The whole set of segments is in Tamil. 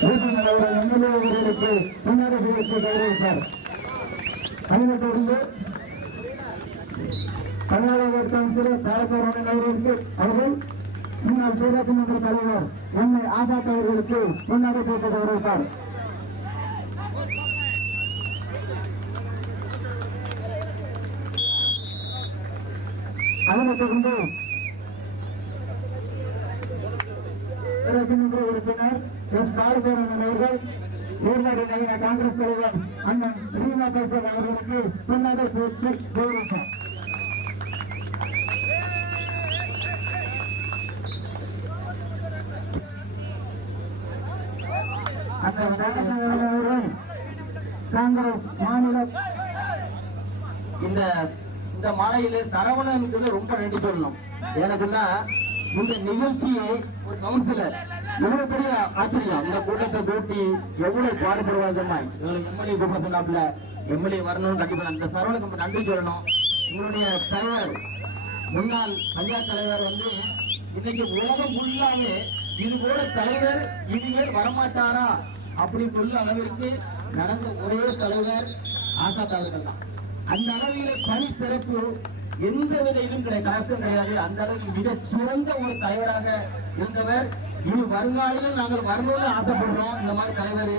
எம்எல்ஏ அவர்களுக்கு முன்னாடி வச்சு கௌரவிப்பார் அதனைத் தொடர்ந்து தமிழக கவுன்சிலர் பாலக்காரன் அவர்களுக்கு அவர்கள் முன்னாள் மன்ற தலைவர் எம் ஆசாத் அவர்களுக்கு முன்னாடி போட்டு கௌரவிப்பார் அதனைத் தொடர்ந்து சட்டமன்ற உறுப்பினர் எஸ் பாலகாரன் அவர்கள் ஊர்நாடு நகர காங்கிரஸ் தலைவர் அண்ணன் ரீமா பேசல் அவர்களுக்கு பின்னாக போட்டு கௌரவித்தார் காங்கிரஸ் மாநில இந்த இந்த மாலையில சரவணனுக்கு ரொம்ப நன்றி சொல்லணும் எனக்குன்னா இந்த நிகழ்ச்சியை ஒரு கவுன்சிலர் இவ்வளவு பெரிய ஆச்சரியம் இந்த கூட்டத்தை கூட்டி எவ்வளவு பாடுபடுவாதம்மா எங்களுக்கு எம்எல்ஏ கூப்பிட சொன்னாப்புல. எம்எல்ஏ வரணும்னு கண்டிப்பா அந்த சரவணுக்கு ரொம்ப நன்றி சொல்லணும். உங்களுடைய தலைவர் முன்னாள் பஞ்சாயத்து தலைவர் வந்து இன்னைக்கு உலகம் ஃபுல்லாவே இது போல தலைவர் இனிமேல் வரமாட்டாரா? அப்படின்னு சொல்ல அளவிற்கு நடந்த ஒரே தலைவர் ஆசாத் அவர்கள் தான் அந்த அளவிலே பணி சிறப்பு எந்த வித இதுவும் கிடையாது கலக்கம் கிடையாது. அந்த அளவுக்கு மிகச் சிறந்த ஒரு தலைவராக இருந்தவர். இனி வருங்காலிலும் நாங்கள் வரணும்னு ஆசைப்படுறோம் இந்த மாதிரி தலைவர்.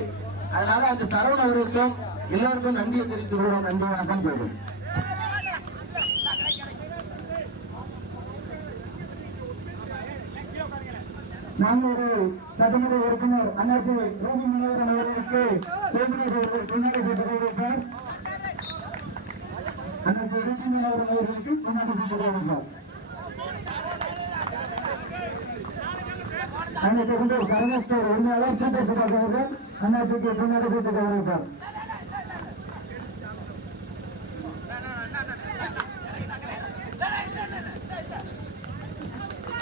அதனால அந்த சரவண அவர்களுக்கும் எல்லோருக்கும் நன்றியை தெரிவித்துக் கொள்கிறோம். நன்றி வணக்கம் போதும் நாங்கள் ஒரு சட்டமன்ற உறுப்பினர் அண்ணாச்சி ரூபி மனோகரன் அவர்களுக்கு சோமனேஷ் அவர்கள் பின்னாடி செய்து கௌரவிப்பார் அண்ணாச்சி ரூபி மனோகரன் அவர்களுக்கு முன்னாடி போட்டு கௌரவிப்பார் அதனை தொடர்ந்து உண்மையாளர் சூப்பர் சுபாஷ் அண்ணாச்சிக்கு பின்னாடி போட்டு கௌரவிப்பார்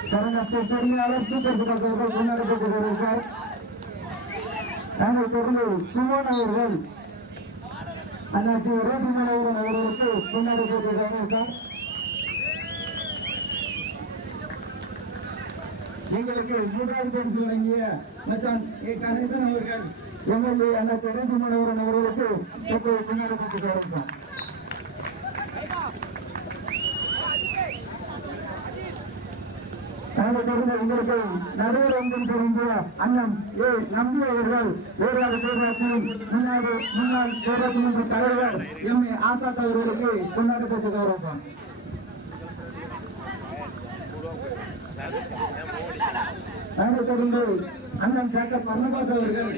சரவணஸ்டர் உண்மையாளர் சூப்பர் சுபாஷ் அவர்கள் பின்னாடி போட்டு கௌரவிப்பார் தொடர்ந்து சுமன் அவர்கள் அண்ணாச்சி ரூபி மனோகரன் அவர்களுக்கு முன்னாடி போட்டு எங்களுக்கு மூன்றாவது பரிசு வழங்கிய மச்சான் ஏ கணேசன் அவர்கள். எம்எல்ஏ அண்ணா சிறப்பு மனோகரன் அவர்களுக்கு முன்னாடி பின்னாடி போட்டு கௌரவிப்பார் நடுவர் அங்கம் அண்ணன் ஏ நம்பி அவர்கள் வேறாறு பேராட்சியின் முன்னாடி முன்னாள் பேராட்சி மன்ற தலைவர் எம் ஏ ஆசாத் அவர்களுக்கு கொண்டாடி போட்டு அதனைத் தொடர்ந்து அண்ணன் அவர்கள்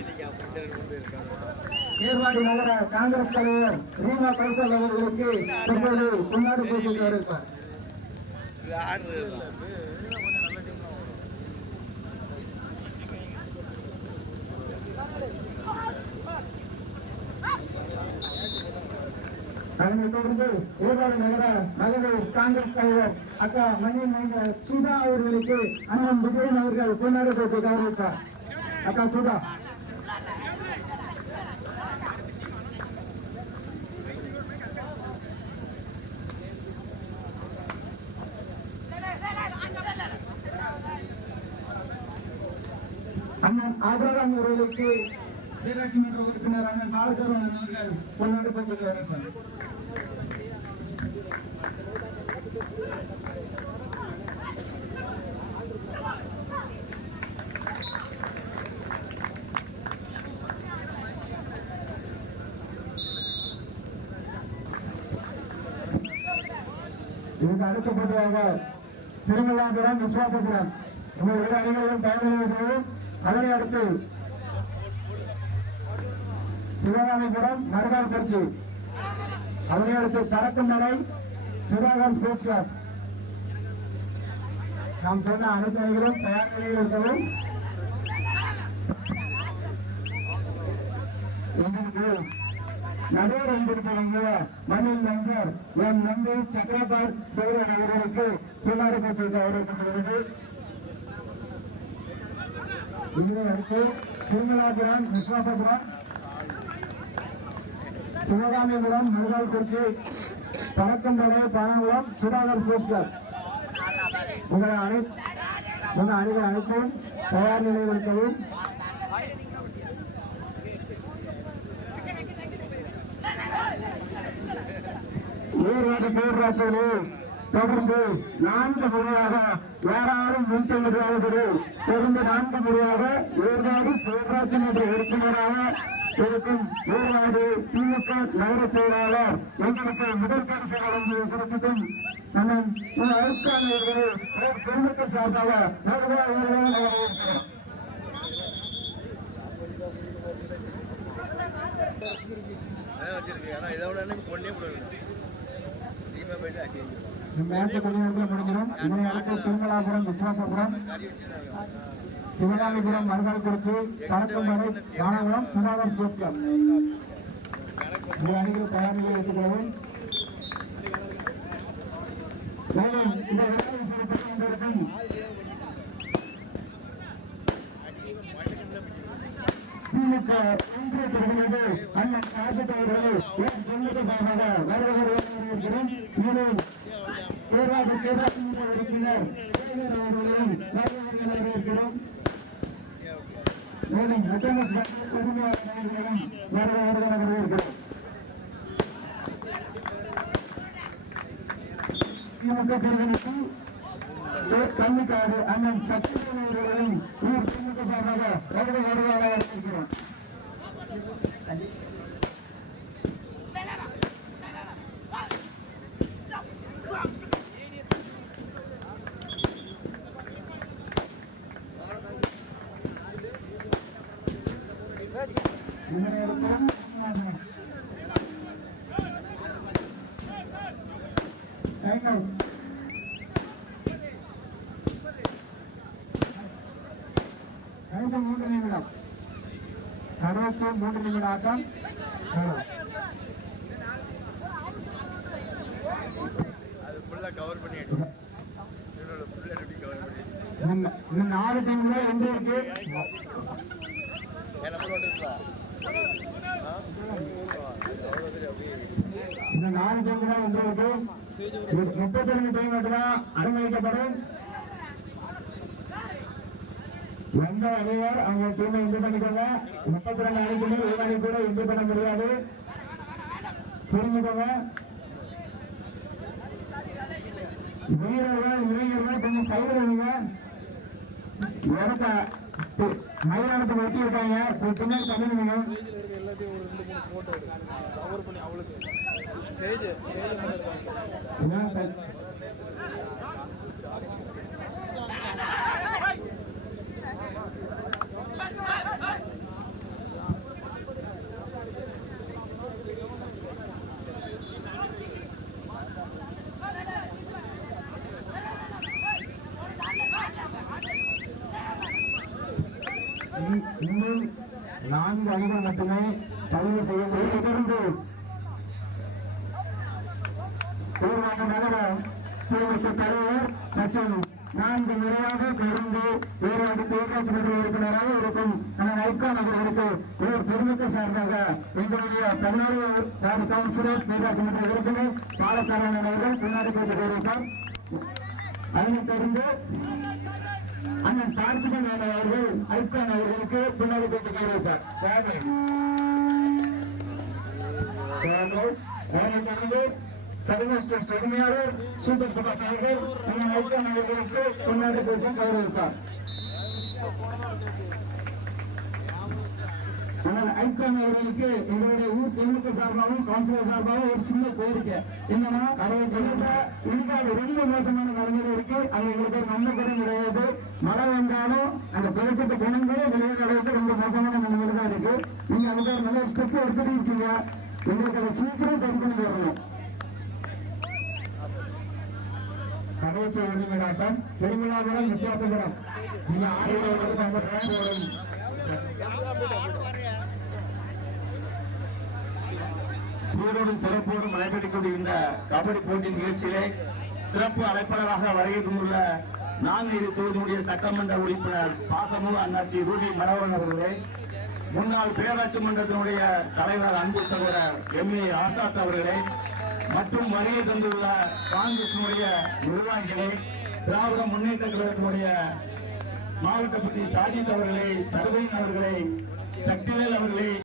ஏர்வாடி நகர காங்கிரஸ் தலைவர் ரீமா அவர்களுக்கு தற்போது அதனைத் தொடர்ந்து ஈரோடு நகர மகளிர் காங்கிரஸ் தலைவர் அக்கா மணி மைந்த சுதா அவர்களுக்கு அண்ணன் விஜயன் அவர்கள் கொண்டாடி போட்டு கௌரவித்தார். அக்கா சுதா. அண்ணன் ஆபராம் அவர்களுக்கு பேராட்சி மன்ற உறுப்பினர் அண்ணன் பாலசரவணன் அவர்கள் கொண்டாடி போட்டு கௌரவித்தார் இதுக்கு அடுத்தபடியாக திருமலாபுரம் விசுவாசபுரம் இந்த இரு அணிகளையும் பயணிகளும் அதனை அடுத்து சிவகாமிபுரம் மறுநாள் திருச்சி. அவர்களுக்கு அடுத்து பறக்குமலை சிவகாம் ஸ்போர்ட்ஸ் கிளப் நாம் சொன்ன அனைத்து அணிகளும் தயார் நிலையில் இருக்கவும். எங்களுக்கு நடுவர் வந்திருக்கிறவங்க மண்ணில் நண்பர் என் நம்பி சக்கரபால் தேவர் அவர்களுக்கு பின்னாடி பற்றி கௌரவிக்கப்படுகிறது இதனை அடுத்து திருமலாபுரம் விஸ்வாசபுரம் சிவகாமிபுரம் மருதாள்குறிச்சி பறக்கம்படை பழங்குளம் சுதாகர் ஸ்போர்ட்ஸ் கிளப். உங்கள் அனை உங்கள் அணிகள் அனைத்தும் தயார் நிலையில் இருக்கவும். ஏர்வாடி பேரூராட்சியிலே தொடர்ந்து நான்கு முறையாக யாராலும் முன்தங்கிடுவார்கள் தொடர்ந்து நான்கு முறையாக ஏர்வாடி பேரூராட்சி மன்ற உறுப்பினராக இருக்கும் ஏற்காடு திமுக நகர செயலாளர் எங்களுக்கு முதல் பரிசு வழங்கி சிறப்பிக்கும் அண்ணன் அழுக்கான பெருமக்கள் சார்பாக முடிஞ்சிடும் திருமலாபுரம் விஸ்வாசபுரம் சிவகாமிபுரம் மருதாக்குறிச்சி பறக்கும்படை மாணவரம் சுதாகர் ஸ்போர்ட்ஸ் கிளப். இந்த அணிகள் தயார் நிலையில் வைத்துக்கொள்ளவும் மேலும் இந்த விழாவை சிறப்பித்துக் கொண்டிருக்கும் திமுக ஒன்றிய தொகுதியிலிருந்து அண்ணன் கார்த்திக் அவர்களை என் சொந்தத்து சார்பாக வருக வரவேற்கிறோம் மேலும் பேராது பேராது உறுப்பினர் அவர்களையும் வரவேற்கிறோம். மேலும் எஸ்எம்எஸ் உரிமையாளர் அவர்களையும் வருக வரவேற்கிறோம் திமுக அண்ணன் திமுக சார்பாக வருக வரவேற்கிறோம் இதனையடுத்து டைம் அவுட் கடைசி மூன்று நிமிடம். கடைசி மூன்று நிமிட ஆட்டம் இன்னும் நாலு டீம்ல எங்க இருக்கு? இந்த நாலு டீம் தான் எங்க இருக்கு? முப்பத்தி ரெண்டு டீம் மட்டும் அனுமதிக்கப்படும். எந்த அணியர் அவங்க டீமை என்ட்ரி பண்ணிக்கோங்க? முப்பத்தி ரெண்டு அணிக்குமே ஒரு அணி கூட என்ட்ரி பண்ண முடியாது. புரிஞ்சுக்கோங்க. வீரர்கள் இளைஞர்கள் கொஞ்சம் சைடு இருங்க. எனக்கு மைதானத்தை வெட்டி இருக்காங்க பின்னாடி கவர் பண்ணி அவளுக்கு இன்னும் நான்கு அணிகள் மட்டுமே பதிவு செய்ய முடியும் தொடர்ந்து நகர திமுக தலைவர் மற்றும் நான்கு முறையாக தொடர்ந்து வேறாவது பேராட்சி மன்ற உறுப்பினராக இருக்கும் அண்ணன் ஐக்கான் அவர்களுக்கு ஒரு பெருமைக்கு சார்பாக எங்களுடைய பதினாறு வார்டு கவுன்சிலர் பேராட்சி மன்ற உறுப்பினர் பாலக்காரன் அவர்கள் பின்னாடி பேச்சு கொண்டிருப்பார் அதனைத் தொடர்ந்து அண்ணன் பார்த்திபன் அவர்கள் ஐக்கான் அவர்களுக்கு பின்னாடி பேச்சு கொண்டிருப்பார் அதனைத் தொடர்ந்து சர்வஸ்டர் உரிமையாளர் சூப்பர் சுபாஷ் அவர்கள் அண்ணன் ஐக்கான் அவர்களுக்கு பின்னாடி பேச்சு கௌரவிப்பார் ஆனால் ஐக்கான் அவர்களுக்கு எங்களுடைய ஊர் திமுக சார்பாகவும் கவுன்சிலர் சார்பாகவும் ஒரு சின்ன கோரிக்கை. என்னன்னா அதை சொல்லிட்ட இந்தியாவில் ரொம்ப மோசமான நிலைமையில இருக்கு. அது எங்களுக்கு ஒரு நன்மை கூட கிடையாது மழை வந்தாலும் அந்த பிரச்சனை குணம் கூட விளையாட அளவுக்கு ரொம்ப மோசமான நிலைமையில தான் இருக்கு. நீங்க அதுக்கு ஒரு நல்ல ஸ்டெப் எடுத்துட்டு இருக்கீங்க. எங்களுக்கு அதை சீக்கிரம் சரி பண்ணி வரணும் கடைசி ஒரு நிமிடம் திருவிழாவுடன் விசுவாசபுரம். இந்த ஆய்வு சீரோடும் சிறப்போடும் நடைபெற்றுக் கொண்டிருந்த கபடி போட்டி நிகழ்ச்சியிலே சிறப்பு அழைப்பாளராக வருகை தந்துள்ள நான்கு தொகுதியுடைய சட்டமன்ற உறுப்பினர் பாசமு அண்ணாச்சி ரூபி மனோகரன் அவர்களே முன்னாள் பேராட்சி மன்றத்தினுடைய தலைவர் அன்பு சகோதரர் எம். ஏ. ஆசாத் அவர்களே மற்றும் வருகை தந்துள்ள காங்கிரசினுடைய நிர்வாகிகளே திராவிட முன்னேற்ற கழகத்தினுடைய மாவட்டப்பட்டி ஷாஜித் அவர்களே சர்வீன் அவர்களே சக்திவேல் அவர்களே